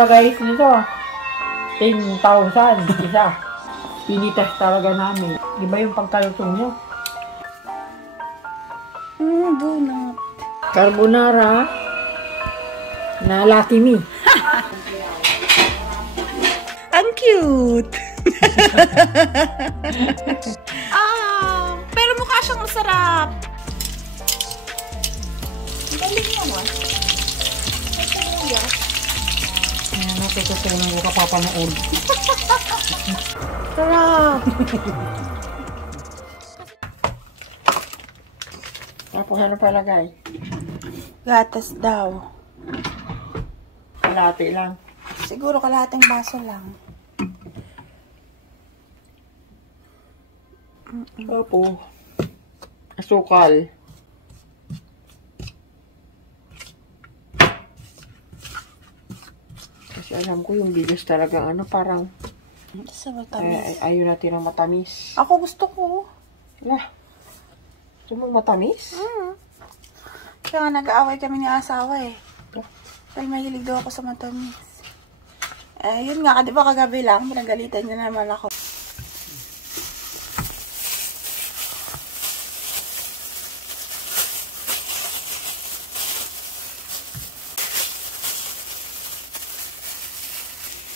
mura guys nito. 10,000 isa. Pinitas talaga namin. Di ba yung pagkalutong nyo? Donut. Carbonara na Lucky Me. Ang cute! Pero mukha siyang masarap. Galing naman. Ayan, natututunan ko kapapanood. Sarap! Tapos ano palagay? Gatas daw. Kalate lang. Siguro kalahating baso lang. Tapos, asukal. Kasi alam ko yung bigas talaga parang Sa matamis. ayaw natin ng matamis. Ako gusto ko. Lah, gusto mo matamis? Kaya nga nag-aaway kami ni asawa eh. Dahil mahilig daw ako sa matamis. Yun nga, di ba kagabi lang, pinagalitan niya naman ako.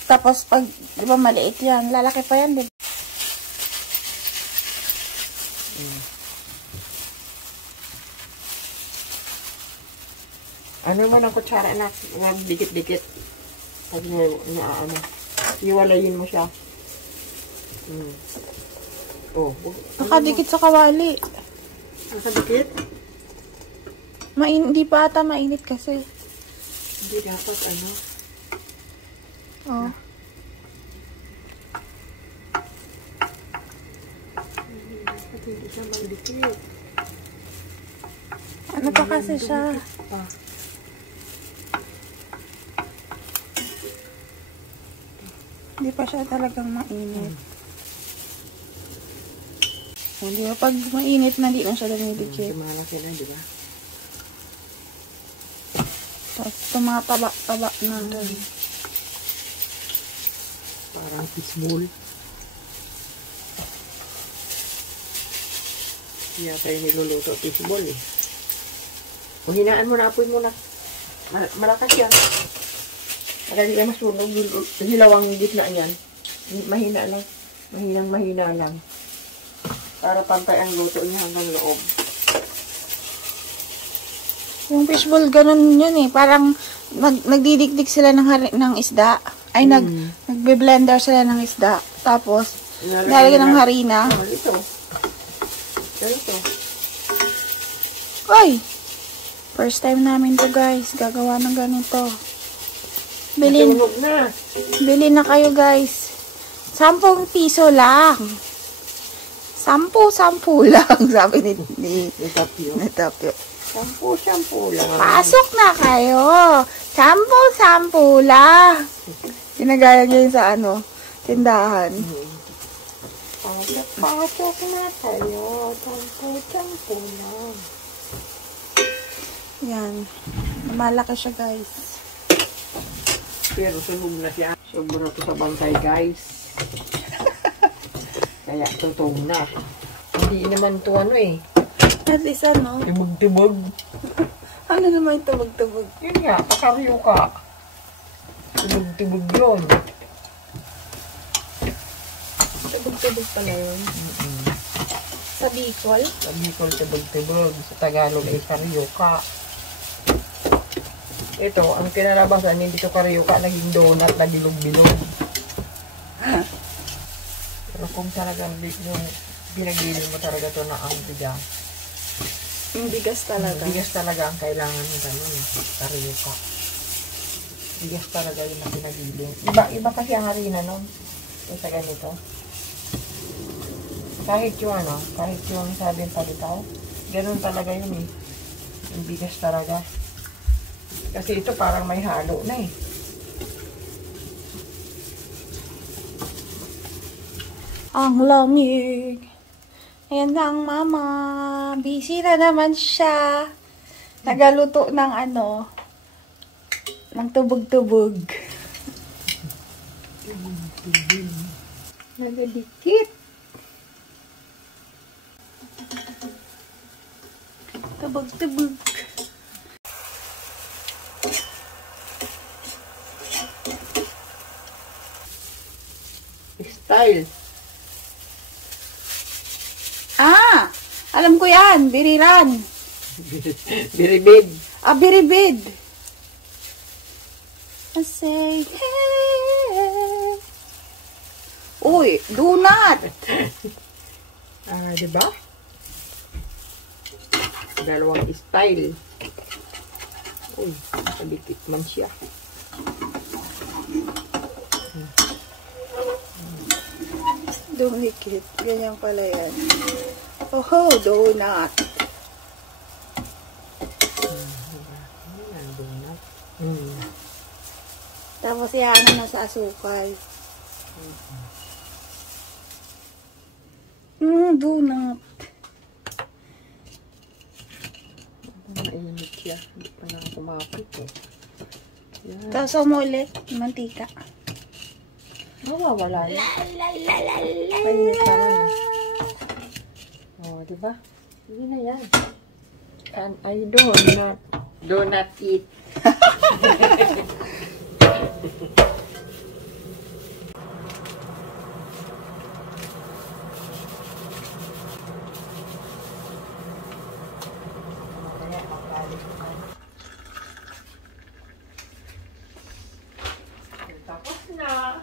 Tapos pag, di ba maliit yan, lalaki pa yan, di ba? Ano man ang kutsara na dikit-dikit. Pag iwalayin mo siya. Oh. Nakadikit sa kawali. Nakadikit? Hindi pa ata mainit kasi. Hindi dapat Oh. Hindi siya magdikit. Ano pa kasi siya? Hindi pa siya talagang mainit. Hindi ba? Pag mainit na, di na siya dumidikit. Malaki na, di ba? Tapos tumataba-taba na. Parang fishbowl. Kaya tayo niluluto fishbowl eh. Kung hinaan mo na, apoy mo na. Malakas yan. Para hindi ka masunog, hilawang gitna niyan. Mahina lang. Mahina lang. Para pantay ang luto niya hanggang loob. Yung fishbowl, ganun yun eh. Parang nagdidikdik sila ng isda. Ay, nagbe-blender sila ng isda. Tapos, nalagyan ng harina. Ito. Ay! First time namin to guys. Gagawa ng ganito. Bili na kayo guys. 10 piso lang. 10 lang. Sabi ni Tapio. 10 lang. Pasok na kayo. 10 lang. Ginagaya niya yun sa tindahan. Pasok na kayo. 10 lang. Yan. Malaki siya guys. Pero sunog na siya. Sobra to sa bangkay guys. Kaya tutong na. Hindi naman to At least tubog-tubog. Ano naman yung tubog-tubog? Yun nga, pakaryo ka. Tubog-tubog yun. Tubog-tubog pala yun. Sa Bicol? Sa Bicol, tubog-tubog. Sa Tagalog ay karyo ka. Ito, ang kinalabasan, hindi to karyo ka, naging donut na bilog-bilog. Pero kung talagang yung pinagilin mo talaga to na ang bigas. Yung bigas talaga. Bigas talaga ang kailangan ng ganun. Karyo ka. Bigas talaga yung na pinagilin. Iba kasi ang harina nun. Yung sa ganito. Kahit yung sabing palitaw, ganun talaga yun eh. Yung bigas talaga. Kasi ito parang may halo na eh. Ang lamig. Ayan na ang mama. Busy na naman siya. Nagaluto ng ng tubog-tubog. Nagadikit. Tabag-tabag. Style. Ah! Alam ko yan. Biriran. Biribid. Ah, biribid. I say, hey. Uy, donut. Diba? Dalawang style. Uy, nakadikit man siya. Dumikit. Ganyan pala yan. Oh, donut. Donut. Tapos ihanan na sa asukal. Donut. Mainit siya. Hindi pa na kumapit eh. Yan. Tapos ulit, mantika. Mawawala na. Mainit naman eh. Oh, diba? Hindi na yan. And I do not eat. Tapos na.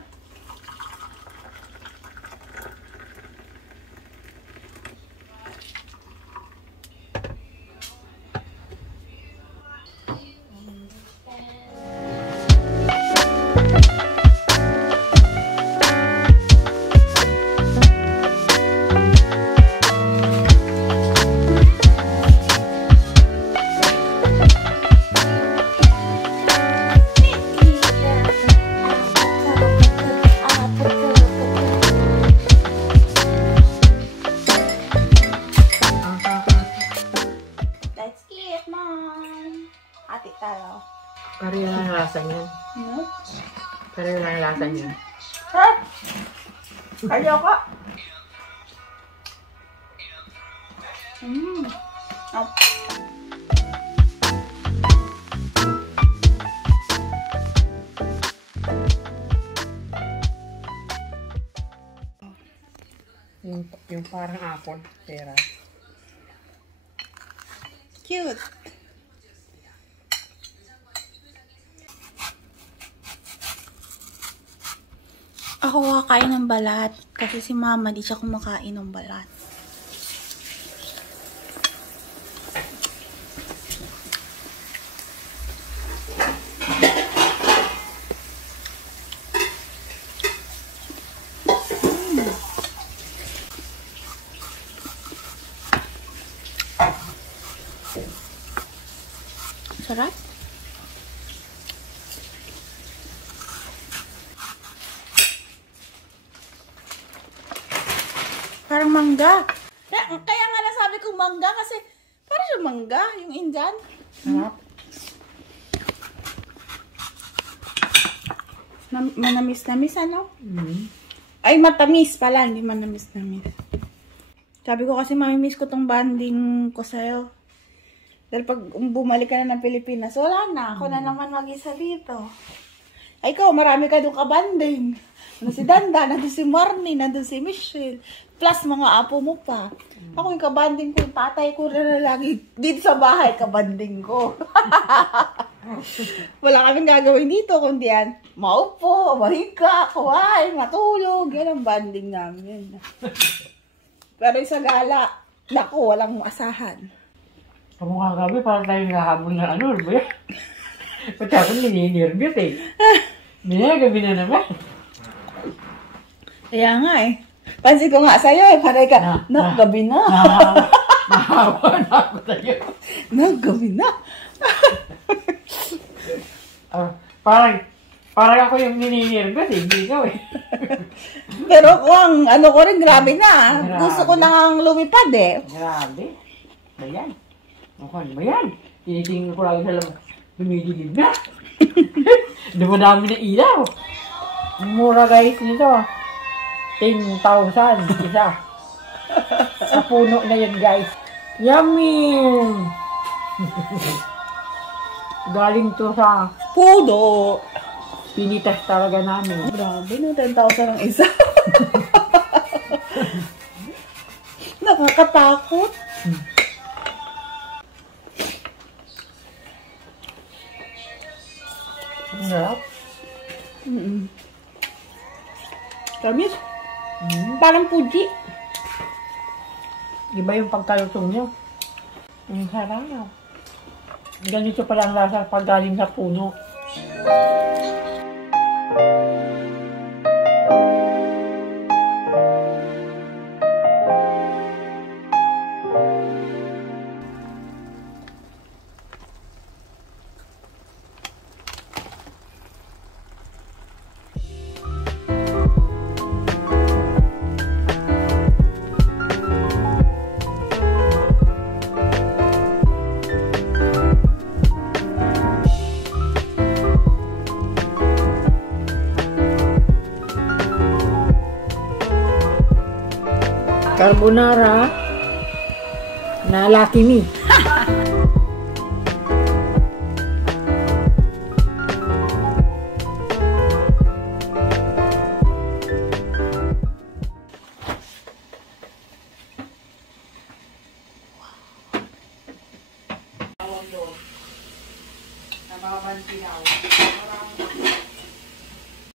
Let's eat, Mom. Ate tayo. Pareho lang ang lasa niyan. Pareho lang ang lasa niyan. Ha? Kayo ka? Oh. Yung parang apple. Pera. Cute. Ako kakain ng balat kasi si Mama di siya kumakain ng balat. Sarap. Parang mangga. Kaya nga nasabi kong mangga kasi parang yung mangga, yung Indian. Sarap. Manamis-namis, ano? Ay, matamis pala, hindi manamis-namis. Sabi ko kasi mamimiss ko tong banding ko sa'yo. Dahil pag bumalik ka na ng Pilipinas, wala na. Ako na naman mag-isa dito. Ay, ikaw, marami ka doon kabanding. Nandun si Danda, nandun si Marnie, nandun si Michelle. Plus, mga apo mo pa. Ako yung kabanding ko, yung tatay ko na lagi dito sa bahay, kabanding ko. Wala kaming gagawin dito, kundi yan, maupo, mahiga, kuhay, matulog. Yan ang banding namin. Pero yung sa gala, naku, walang asahan. Kamukha kami, parang tayo nakahabol na ano ba yan? Pati ako nininervyos eh. Gabi na naman. Kaya nga eh. Pansin ko nga sa'yo eh, parang ka, gabi na. Nahawa na ako sa'yo. Gabi na. Parang ako yung nininervyos eh, hindi ikaw eh. Pero kung ano ko rin, grabe na. Grabe. Gusto ko nang lumipad eh. Grabe. Ba yan? Ano ba yan? Tinitingin ko lagi sa labas. Dumidigid na. Dumadami na ilaw. Ang mura guys nito. 10,000 isa. Sa puno na yun guys. Yummy! Galing to sa Pudo! pinitas talaga namin. Grabe, no? 10,000 ang isa. Nakakatakot. Ang sarap. Tamis. Parang puji. Iba yung pagkalutong nyo. Ang sarap. Ganito pala ang lasa pag galing sa puno. Carbonara na Lucky Me.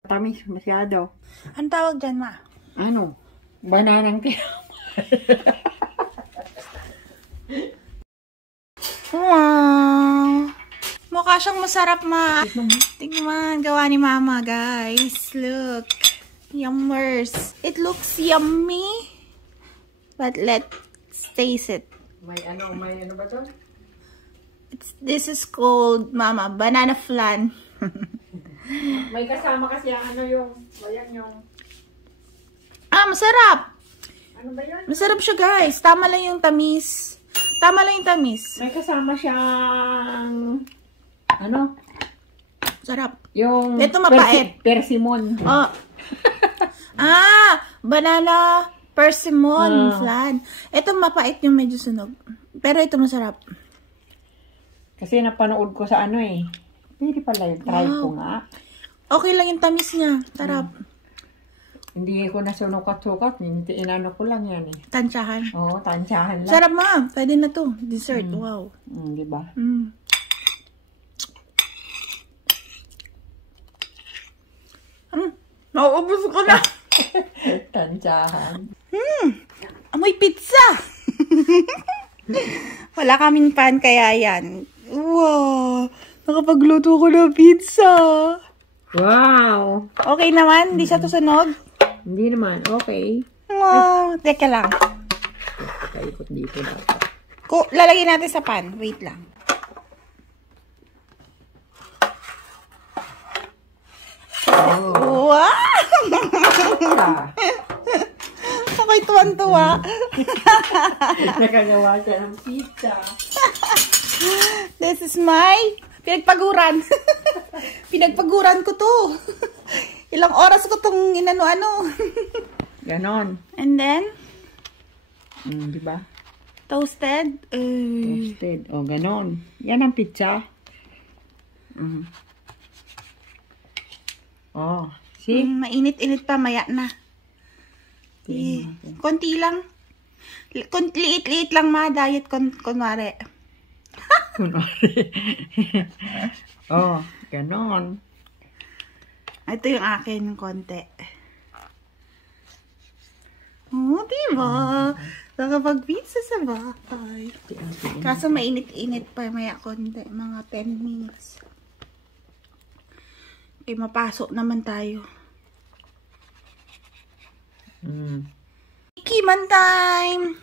Tamis masyado. Ang tawag dyan, ma? Ano? Bananang Wow! Mukha siyang masarap, ma. Tingnan, gawa ni mama, guys. Look. Yummers. It looks yummy. But let's taste it. may ano ba to? This is called, mama, banana flan. May kasama kasi ang ano yung, bayan yung, Masarap. ano ba yun? Masarap siya, guys. Tama lang yung tamis. Tama lang yung tamis. May kasama siyang, ano? Sarap. Yung Ito mapait. Persimmon. Oh. Banana persimmon flan. Ito mapait yung medyo sunog. Pero ito masarap. Kasi napanood ko sa ano eh. Pwede pala yung try ko nga. Okay lang yung tamis niya. Sarap. Hindi ko na sunukat-sukat. Inano ko lang yan eh. Tansyahan. Oo, tansyahan lang. Sarap, ma. Pwede na to. Dessert. Wow. Diba? Nauubos ko na. Tansyahan. Amoy pizza. Wala kaming pan kaya yan. Wow. Nakapagluto ko ng pizza. Wow! Okay naman? Hindi siya tusunog? Hindi naman. Okay. Wow. Teka lang. Kaikot dito dapat. Lalagyan natin sa pan. Wait lang. Oh. Wow! Ako'y tuwan-tuwa. Nakagawa siya ng pizza. This is my pinagpaguran. Pinagpaguran ko to. Ilang oras ko tong inano-ano. Ganon. And then, Diba? toasted. Toasted. O, ganon. Yan ang pizza. Oh, see? Mainit-init pa, maya na. Konti lang. Liit-liit lang, ma. Diet kunwari. Kunwari. Oh, ganon. Ito yung akin, konti. Oh, diba? Nakapag-pizza sa bahay. Kaso mainit-init pa, maya konti. Mga 10 minutes. Okay, mapasok naman tayo. Ikiman time!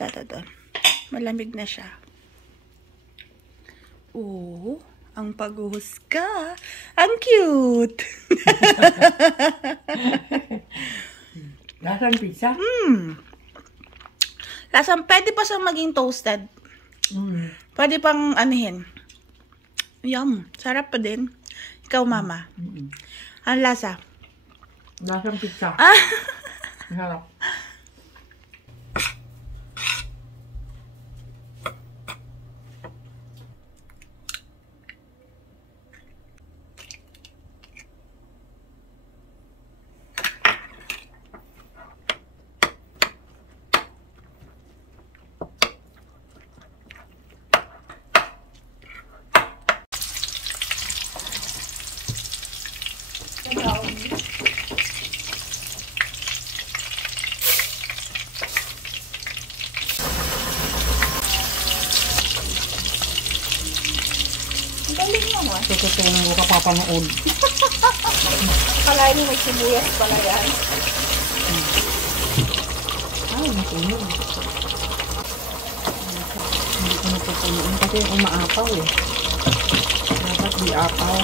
Ito. Malamig na siya. Oh, ang paghuhusga. Ang cute! Lasang pizza? Lasang, pwede pa siyang maging toasted. Pwede pang anuhin. Yum. Sarap pa din. Ikaw, mama. Ang lasa? Lasang pizza. Ah! Masarap. Ang galing mo ha. Tututunan ko ka papanood. Kalahin mo may sibuyas pala yan. Ay, matunog. Hindi ko natutunan kasi umaapaw eh. Dapat di apaw.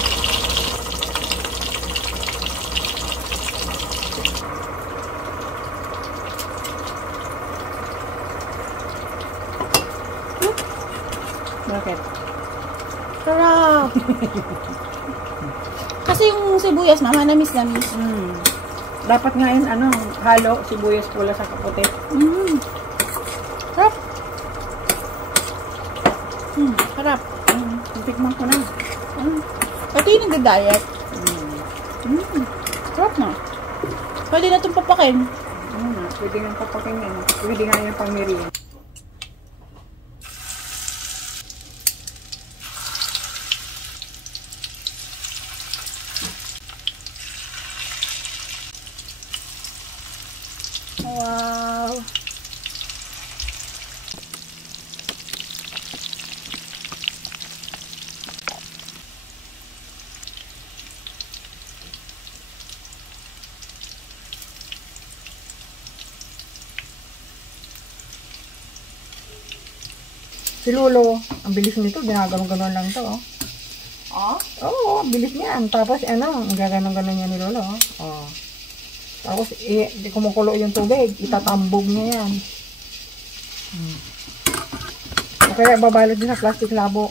Bakit? Sarap! Kasi yung sibuyas, mama, namis-namis. Dapat nga yun, halo, sibuyas pula sa kaputi. Sarap! Sarap. Tikman ko na. Ito yung nagda-diet. Sarap na. Pwede na itong papakin. Pwede nga papakinggan. Pwede nga yung pang-merienda. Wow! Si Lolo, ang bilis nito. Ginaganon-ganon lang to. Oh? Oo, ang bilis niyan. Tapos gaganon-ganon niya ni Lolo. Oh. Tapos, kumukulo yung tubig. Itatambog niya yan. O kaya babalot din sa plastic labo.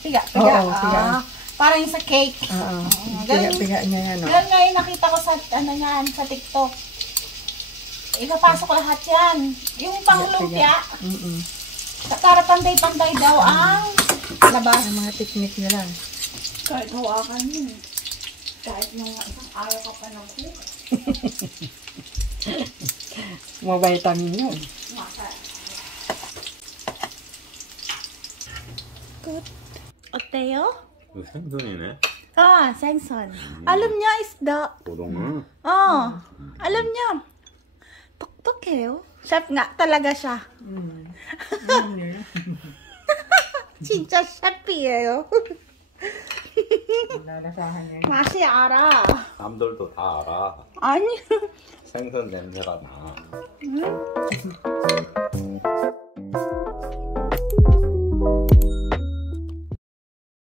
Piga. Oo, piga. Parang yung sa cake. Oo. Ganun- Piga niya yan. Ganun nga yung nakita ko sa, sa TikTok. Ipapasok lahat yan. Yung panglumpia, para pantay-pantay daw ang labas. Ang mga technique nila. Kahit hawakan yun. Kahit nung isang ayaw ka pa ng cook. Mavitamin yun. Good. Oteo? 생선이네. 생선. Alam niya isda. 고등어. Alam niya. Tuktuk해요. Chef nga talaga siya. 진짜 셰프예요. Lalasahan niya. 맛이 알아. 남들도 다 알아. 아니. 생선 냄새가 나.